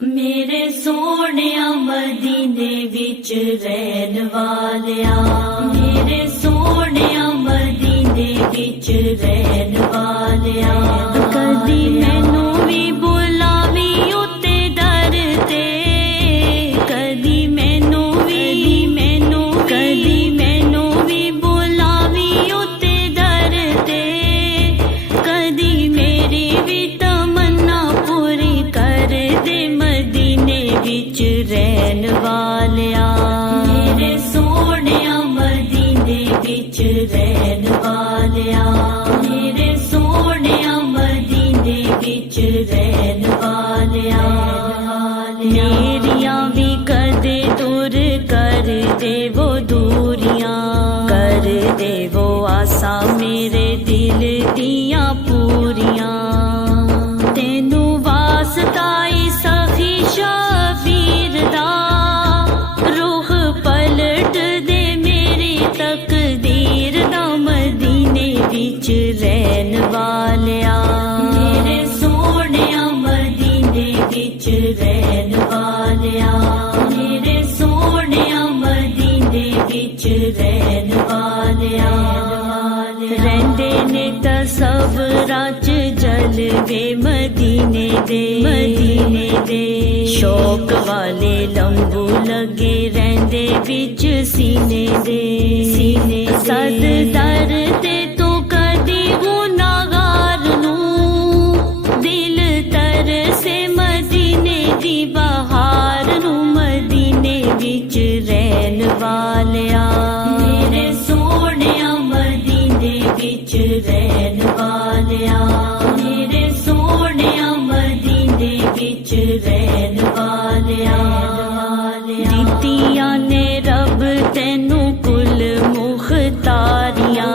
मेरे सोहणिया मदीने विच रहन वालिया, मेरे सोहणिया मदीने विच रहन वालिया। कदी मैनू भी बुलावी उत्ते दर ते, कदी मैनू भी बुलावी उत्ते दर ते, कदी मेरी भी तमन्ना पूरी कर दे मदीने विच रहन वालिया। मेरे सोहणिया मदीने विच रहन वालिया, मेरे सोहणिया मदीने विच रहन वालिया। मेरिया भी कदे दूर कर दे वो दूरियां, कर दे वो आसा मेरे दिल दियां पूरियां। तेनू वास्ताई सखी शबीर दा, रूह पलट दे मेरी तकदीर दा मदीने विच रहन वालिया। मेरे सोहणिया मदीने विच रहन वालिया, मेरे सोहणिया मदीने विच रहन वालिया। रहंदे ने तसव्वुरां च जलवे मदीने दे, शौक वाले लंबू लगे रहंदे विच सीने दे। सद दर ते तू कदी गुनाहगार नूं, दिल तरसे मदीने दी बहार नूं मदीने विच रहन वालिया। मेरे सोहणिया मदीने विच रहन वालिया, मेरे सोहणिया मदीने विच रहन वालिया। दित्तियां ने रब तैनू कुल मुख्तारियां,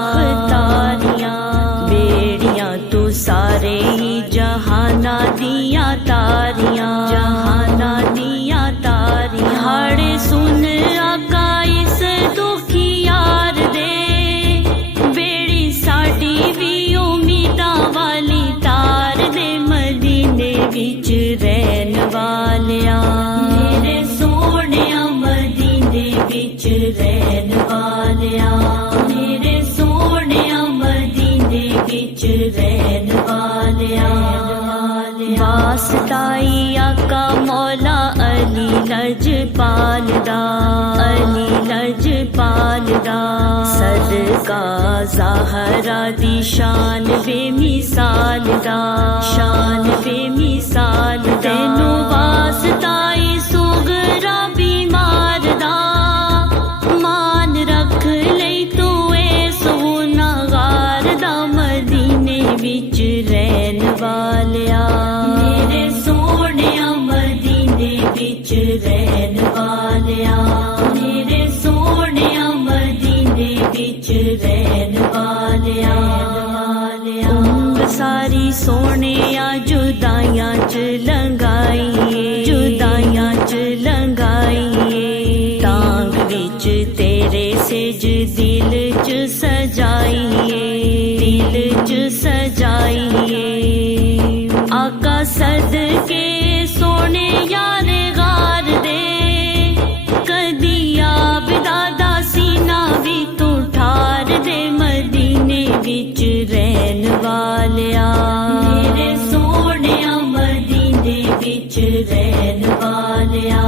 बेड़ियां तू सारे ही जहाना दियां तारियां, हाड़े सुन आका इस दुखी यार दे, बेड़ी साडी भी उम्मीदां वाली तार दे मदीने विच रहन वालिया। मेरे सोहणिया मदीने विच रहन वालिया, मेरे सोहणिया मदीने विच रहन वालिया। वास्ताई आका मौला अली लजपाल दा, सदका ज़हरा दी शान बेमिसाल दा, तैनू वास्ताई सुगरा बीमार दा, मान रख लई तू इस गुनाहगार दा मदीने विच रहन वालिया। मेरे सोहणिया मदीने विच रहन वालिया, मेरे सोहणिया मदीने विच रहन वालिया। उम्र सारी सोहणिया जुदाइयां च लंघाईए, तांग विच तेरे सेज दिल च सजाईए। आका सदके सोने यार गार दे, कदी आबिदा दा सीना भी तू ठार दे मदीने विच रहन वालिया। मेरे सोहणिया मदीने विच रहन वालिया।